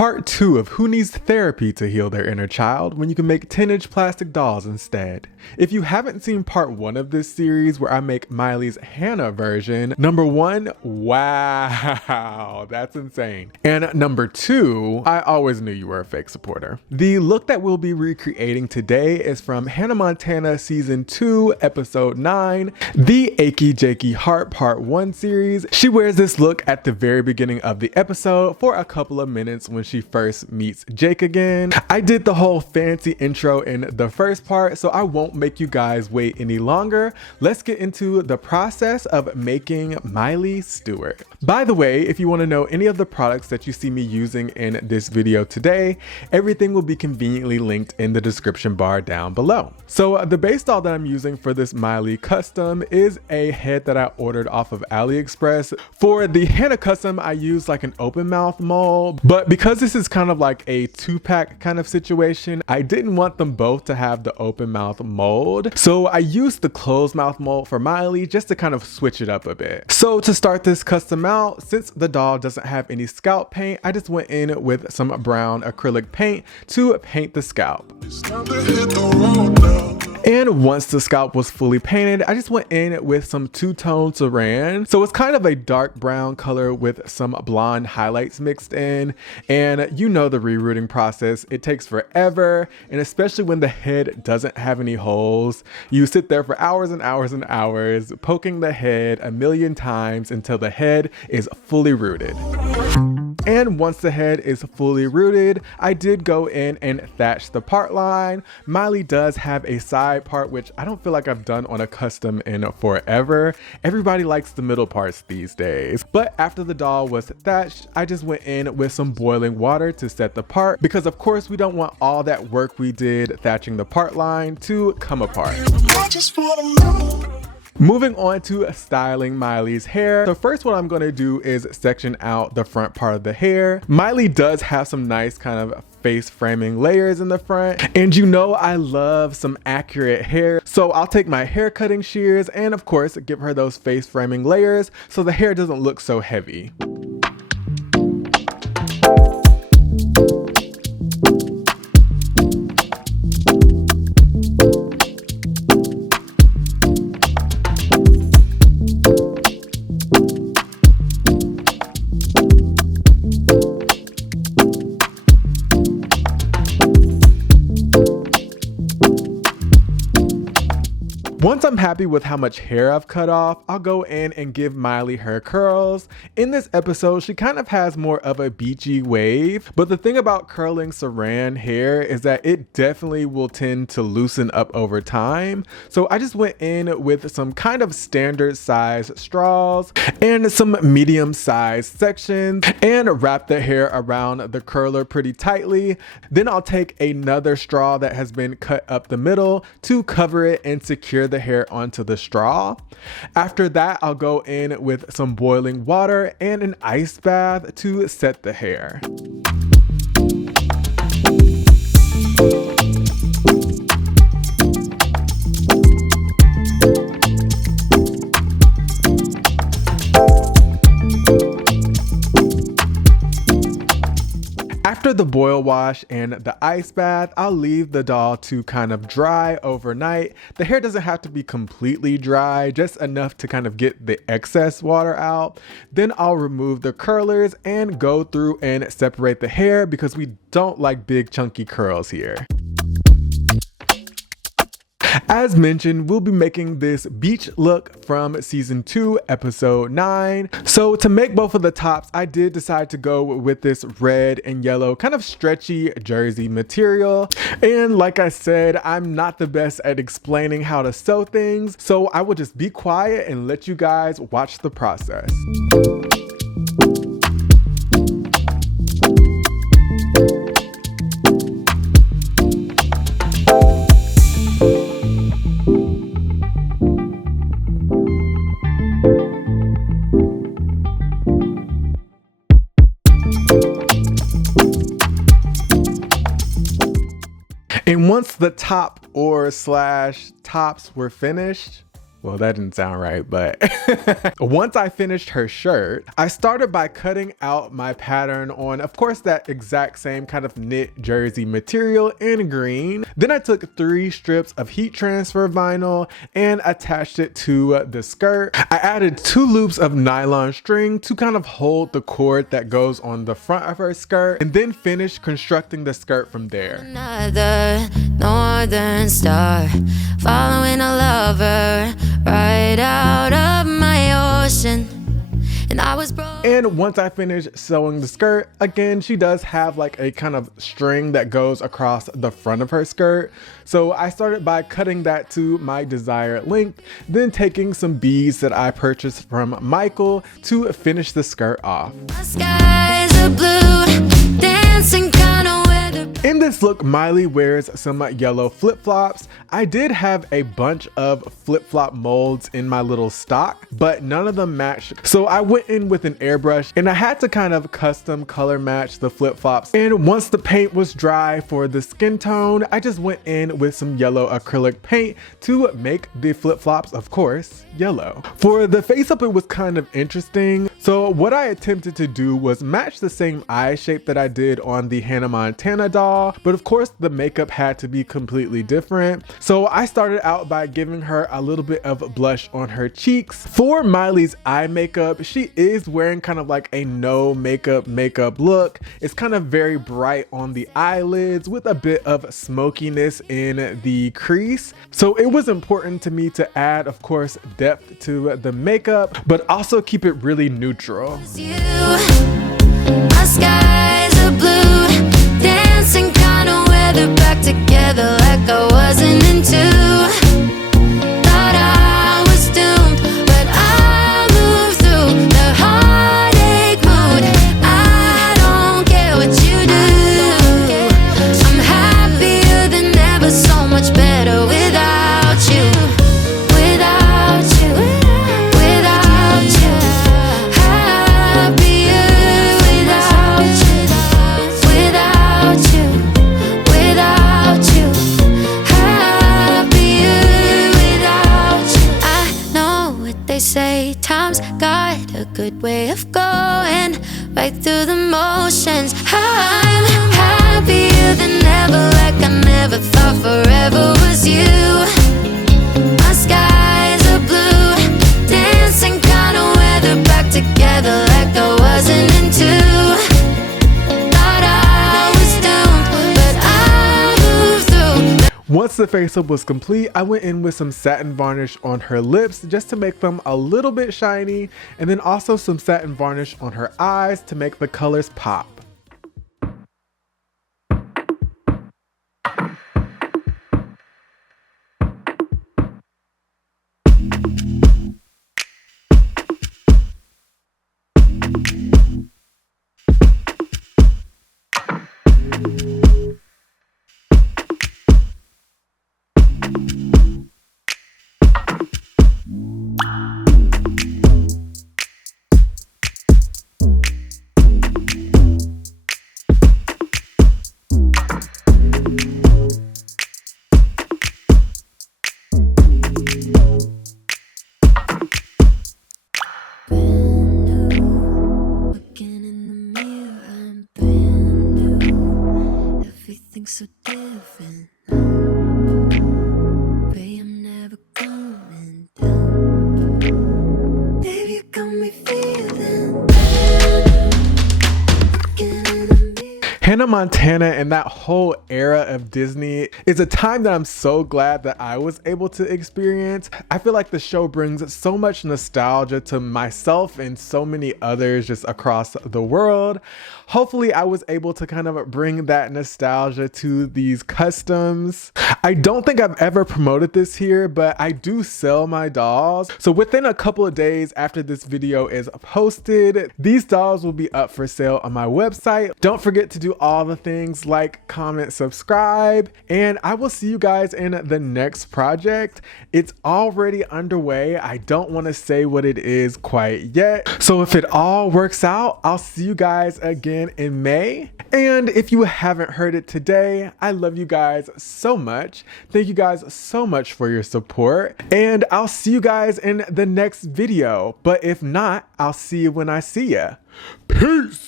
Part 2 of who needs therapy to heal their inner child when you can make 10-inch plastic dolls instead. If you haven't seen part 1 of this series where I make Miley's Hannah version, number 1, wow, that's insane. And number 2, I always knew you were a fake supporter. The look that we'll be recreating today is from Hannah Montana Season 2, Episode 9, the Achy Jakey Heart Part 1 series. She wears this look at the very beginning of the episode for a couple of minutes when she first meets Jake again. I did the whole fancy intro in the first part, so I won't make you guys wait any longer. Let's get into the process of making Miley Stewart. By the way, if you want to know any of the products that you see me using in this video today, everything will be conveniently linked in the description bar down below. So the base doll that I'm using for this Miley custom is a head that I ordered off of AliExpress. For the Hannah custom, I used like an open mouth mold, but because this is kind of like a 2-pack kind of situation, I didn't want them both to have the open mouth mold. So I used the closed mouth mold for Miley just to kind of switch it up a bit. So to start this custom out, since the doll doesn't have any scalp paint, I just went in with some brown acrylic paint to paint the scalp. And once the scalp was fully painted, I just went in with some two-tone saran. So it's kind of a dark brown color with some blonde highlights mixed in. And you know the rerouting process, it takes forever. And especially when the head doesn't have any holes, you sit there for hours and hours and hours, poking the head a million times until the head is fully rooted. And once the head is fully rooted, I did go in and thatch the part line. Miley does have a side part, which I don't feel like I've done on a custom in forever. Everybody likes the middle parts these days. But after the doll was thatched, I just went in with some boiling water to set the part, because of course we don't want all that work we did thatching the part line to come apart. Moving on to styling Miley's hair. So first what I'm going to do is section out the front part of the hair. Miley does have some nice kind of face framing layers in the front, and you know I love some accurate hair, so I'll take my hair cutting shears and of course give her those face framing layers so the hair doesn't look so heavy. Once I'm happy with how much hair I've cut off, I'll go in and give Miley her curls. In this episode, she kind of has more of a beachy wave, but the thing about curling saran hair is that it definitely will tend to loosen up over time. So I just went in with some kind of standard size straws and some medium sized sections and wrap the hair around the curler pretty tightly. Then I'll take another straw that has been cut up the middle to cover it and secure the hair onto the straw. After that, I'll go in with some boiling water and an ice bath to set the hair. After the boil wash and the ice bath, I'll leave the doll to kind of dry overnight. The hair doesn't have to be completely dry, just enough to kind of get the excess water out. Then I'll remove the curlers and go through and separate the hair because we don't like big chunky curls here. As mentioned, we'll be making this beach look from season 2, episode 9. So to make both of the tops, I did decide to go with this red and yellow kind of stretchy jersey material. And like I said, I'm not the best at explaining how to sew things, so I will just be quiet and let you guys watch the process. And once the top or slash tops were finished, Well, that didn't sound right, but once I finished her shirt, I started by cutting out my pattern on, of course, that exact same kind of knit jersey material in green. Then I took 3 strips of heat transfer vinyl and attached it to the skirt. I added 2 loops of nylon string to kind of hold the cord that goes on the front of her skirt, and then finished constructing the skirt from there. Another northern star, following a lover right out of my ocean. And I was broke. And once I finished sewing the skirt, again, she does have like a kind of string that goes across the front of her skirt. So I started by cutting that to my desired length, then taking some beads that I purchased from Michael to finish the skirt off. My skies are blue, dancing kind of weather. In this look, Miley wears some yellow flip-flops. I did have a bunch of flip-flop molds in my little stock, but none of them matched. So I went in with an airbrush and I had to kind of custom color match the flip-flops. And once the paint was dry for the skin tone, I just went in with some yellow acrylic paint to make the flip-flops, of course, yellow. For the face up, it was kind of interesting. So what I attempted to do was match the same eye shape that I did on the Hannah Montana doll, but of course the makeup had to be completely different. So I started out by giving her a little bit of blush on her cheeks. For Miley's eye makeup, she is wearing kind of like a no makeup look. It's kind of very bright on the eyelids with a bit of smokiness in the crease. So it was important to me to add, of course, depth to the makeup, but also keep it really neutral. My skies are blue, dancing kind of weather, back together like I wasn't into. Thought I was doomed, but I moved through the heartache mood. I don't care what you do. I'm happier than ever, so much better without you. Without you, without you. Happier without you. Without you, without you. Happier without you. I know what they say, time's got a good way of going right through the motions. I'm happier than ever, like I never thought forever was you. My skies are blue, dancing kind of weather, back together like I wasn't into. Thought I was doomed, but I moved through. Once the face up was complete, I went in with some satin varnish on her lips just to make them a little bit shiny, and then also some satin varnish on her eyes to make the colors pop. So different. Pray I'm never coming down. Baby, you got me feeling Hannah Montana and that whole era of Disney is a time that I'm so glad that I was able to experience. I feel like the show brings so much nostalgia to myself and so many others just across the world. Hopefully I was able to kind of bring that nostalgia to these customs. I don't think I've ever promoted this here, but I do sell my dolls. So within a couple of days after this video is posted, these dolls will be up for sale on my website. Don't forget to do all the things like, comment, subscribe, and I will see you guys in the next project. It's already underway. I don't want to say what it is quite yet. So if it all works out, I'll see you guys again in May. And if you haven't heard it today, I love you guys so much. Thank you guys so much for your support. And I'll see you guys in the next video. But if not, I'll see you when I see ya. Peace!